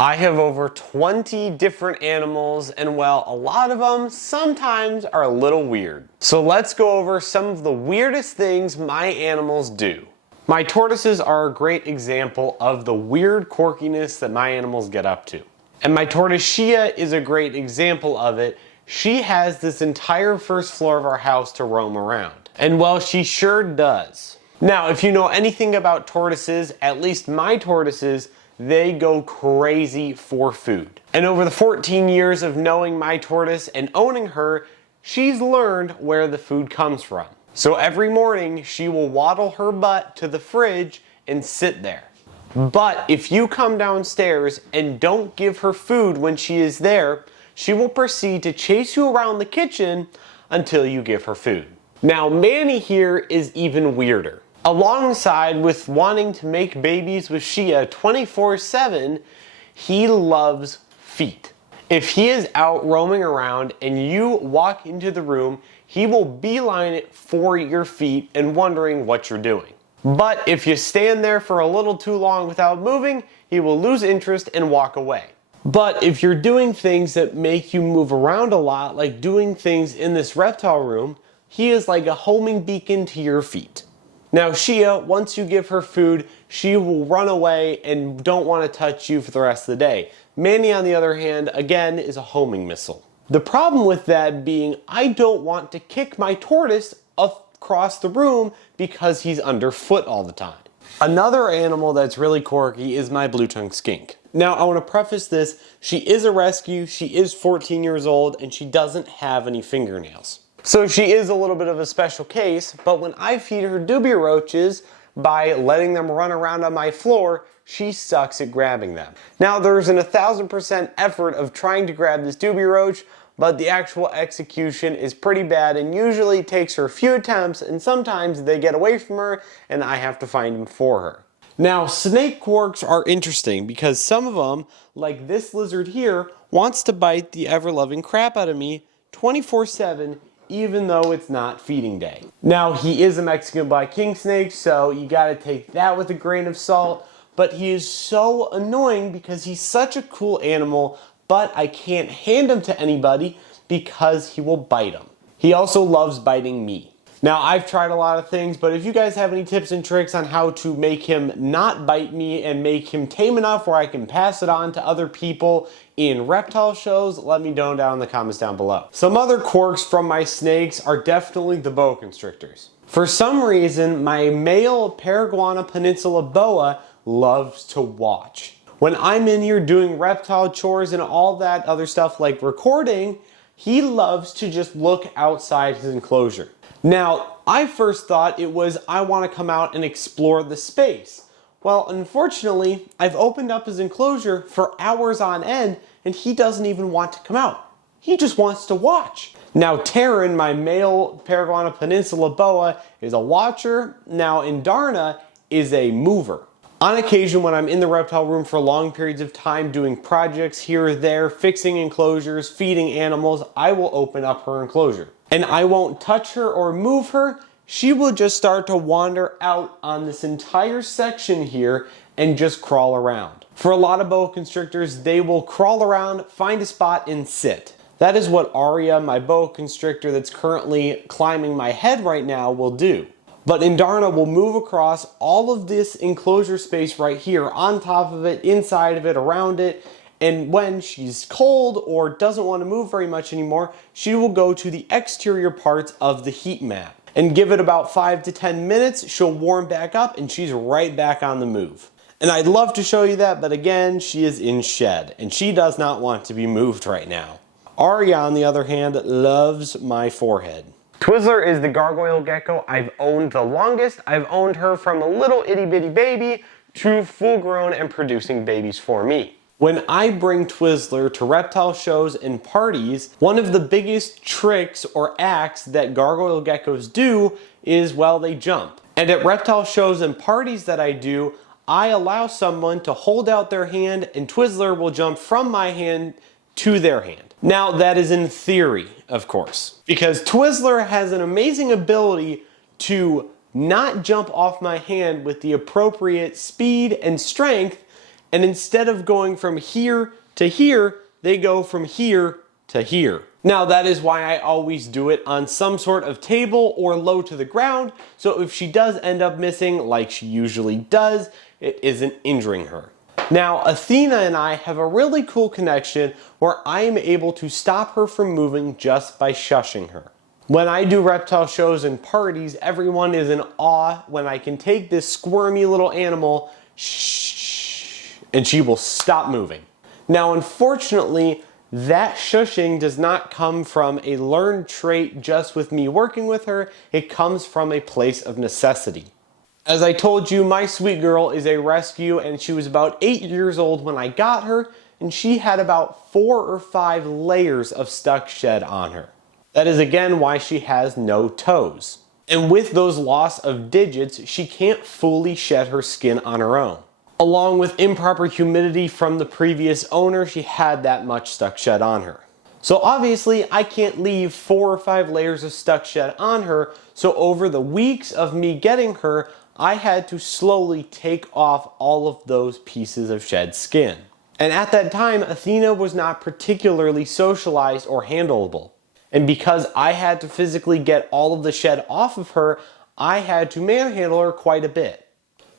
I have over 20 different animals, and well, a lot of them sometimes are a little weird. So let's go over some of the weirdest things my animals do. My tortoises are a great example of the weird quirkiness that my animals get up to. And my tortoise Shia is a great example of it. She has this entire first floor of our house to roam around. And well, she sure does. Now, if you know anything about tortoises, at least my tortoises, they go crazy for food. And over the 14 years of knowing my tortoise and owning her, she's learned where the food comes from. So every morning, she will waddle her butt to the fridge and sit there. But if you come downstairs and don't give her food when she is there, she will proceed to chase you around the kitchen until you give her food. Now, Manny here is even weirder. Alongside with wanting to make babies with Shia 24/7, he loves feet. If he is out roaming around and you walk into the room, he will beeline it for your feet and wondering what you're doing. But if you stand there for a little too long without moving, he will lose interest and walk away. But if you're doing things that make you move around a lot, like doing things in this reptile room, he is like a homing beacon to your feet. Now Shia, once you give her food, she will run away and don't want to touch you for the rest of the day. Manny, on the other hand, again, is a homing missile. The problem with that being, I don't want to kick my tortoise across the room because he's underfoot all the time. Another animal that's really quirky is my blue-tongued skink. Now, I want to preface this, she is a rescue, she is 14 years old, and she doesn't have any fingernails. So she is a little bit of a special case, but when I feed her dubia roaches, by letting them run around on my floor, she sucks at grabbing them. Now, there's an 1000% effort of trying to grab this dubia roach, but the actual execution is pretty bad and usually takes her a few attempts, and sometimes they get away from her and I have to find them for her. Now, snake quirks are interesting because some of them, like this lizard here, wants to bite the ever-loving crap out of me 24/7, even though it's not feeding day. Now, he is a Mexican black king snake, so you gotta take that with a grain of salt, but he is so annoying because he's such a cool animal, but I can't hand him to anybody because he will bite him. He also loves biting me. Now, I've tried a lot of things, but if you guys have any tips and tricks on how to make him not bite me and make him tame enough where I can pass it on to other people in reptile shows, let me know down in the comments down below. Some other quirks from my snakes are definitely the boa constrictors. For some reason, my male Paraguana peninsula boa loves to watch. When I'm in here doing reptile chores and all that other stuff like recording, he loves to just look outside his enclosure. Now, I first thought it was I want to come out and explore the space. Well, unfortunately, I've opened up his enclosure for hours on end and he doesn't even want to come out. He just wants to watch. Now, Terran, my male Paraguana peninsula boa, is a watcher. Now, Indarna is a mover. On occasion, when I'm in the reptile room for long periods of time doing projects here or there, fixing enclosures, feeding animals, I will open up her enclosure. And I won't touch her or move her. She will just start to wander out on this entire section here and just crawl around. For a lot of boa constrictors, they will crawl around, find a spot, and sit. That is what Aria, my boa constrictor that's currently climbing my head right now, will do. But Indarna will move across all of this enclosure space right here, on top of it, inside of it, around it, and when she's cold or doesn't want to move very much anymore, she will go to the exterior parts of the heat map. And give it about 5 to 10 minutes, she'll warm back up and she's right back on the move. And I'd love to show you that, but again, she is in shed and she does not want to be moved right now. Aria, on the other hand, loves my forehead. Twizzler is the gargoyle gecko I've owned the longest. I've owned her from a little itty bitty baby to full grown and producing babies for me. When I bring Twizzler to reptile shows and parties, one of the biggest tricks or acts that gargoyle geckos do is, well, they jump. And at reptile shows and parties that I do, I allow someone to hold out their hand and Twizzler will jump from my hand to their hand. Now, that is in theory, of course, because Twizzler has an amazing ability to not jump off my hand with the appropriate speed and strength And instead of going from here to here, they go from here to here. Now that is why I always do it on some sort of table or low to the ground, so if she does end up missing, like she usually does, it isn't injuring her. Now Athena and I have a really cool connection where I am able to stop her from moving just by shushing her. When I do reptile shows and parties, everyone is in awe when I can take this squirmy little animal, shh, and she will stop moving. Now unfortunately, that shushing does not come from a learned trait just with me working with her, it comes from a place of necessity. As I told you, my sweet girl is a rescue and she was about 8 years old when I got her, and she had about 4 or 5 layers of stuck shed on her. That is again why she has no toes. And with those loss of digits, she can't fully shed her skin on her own. Along with improper humidity from the previous owner, she had that much stuck shed on her. So obviously I can't leave 4 or 5 layers of stuck shed on her, so over the weeks of me getting her, I had to slowly take off all of those pieces of shed skin. And at that time, Athena was not particularly socialized or handleable. And because I had to physically get all of the shed off of her, I had to manhandle her quite a bit.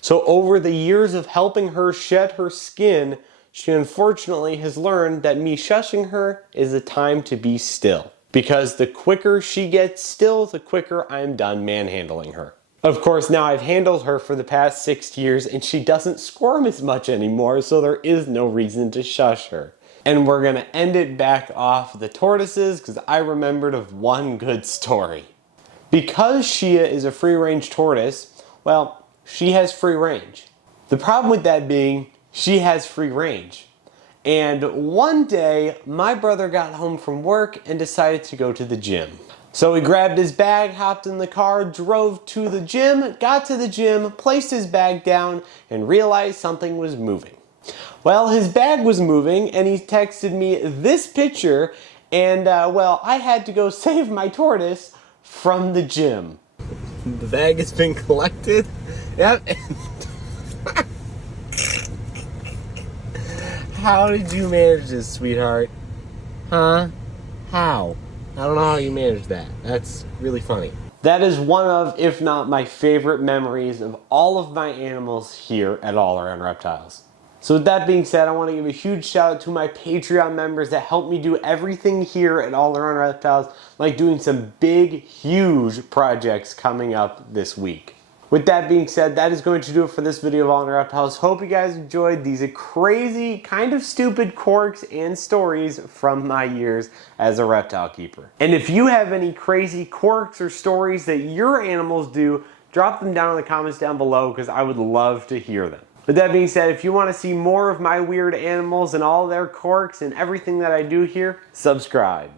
So over the years of helping her shed her skin, she unfortunately has learned that me shushing her is a time to be still. Because the quicker she gets still, the quicker I'm done manhandling her. Of course, now I've handled her for the past 6 years and she doesn't squirm as much anymore, so there is no reason to shush her. And we're gonna end it back off the tortoises because I remembered of one good story. Because Shia is a free-range tortoise, well, she has free range. The problem with that being, she has free range. And one day, my brother got home from work and decided to go to the gym. So he grabbed his bag, hopped in the car, drove to the gym, got to the gym, placed his bag down, and realized something was moving. Well, his bag was moving, and he texted me this picture, and well, I had to go save my tortoise from the gym. The bag has been collected. Yep. How did you manage this, sweetheart? Huh? How? I don't know how you managed that. That's really funny. That is one of, if not my favorite memories of all of my animals here at All Around Reptiles. So with that being said, I want to give a huge shout out to my Patreon members that help me do everything here at All Around Reptiles, like doing some big, huge projects coming up this week. With that being said, that is going to do it for this video of All Around Reptiles. Hope you guys enjoyed these crazy, kind of stupid quirks and stories from my years as a reptile keeper. And if you have any crazy quirks or stories that your animals do, drop them down in the comments down below because I would love to hear them. With that being said, if you want to see more of my weird animals and all their quirks and everything that I do here, subscribe.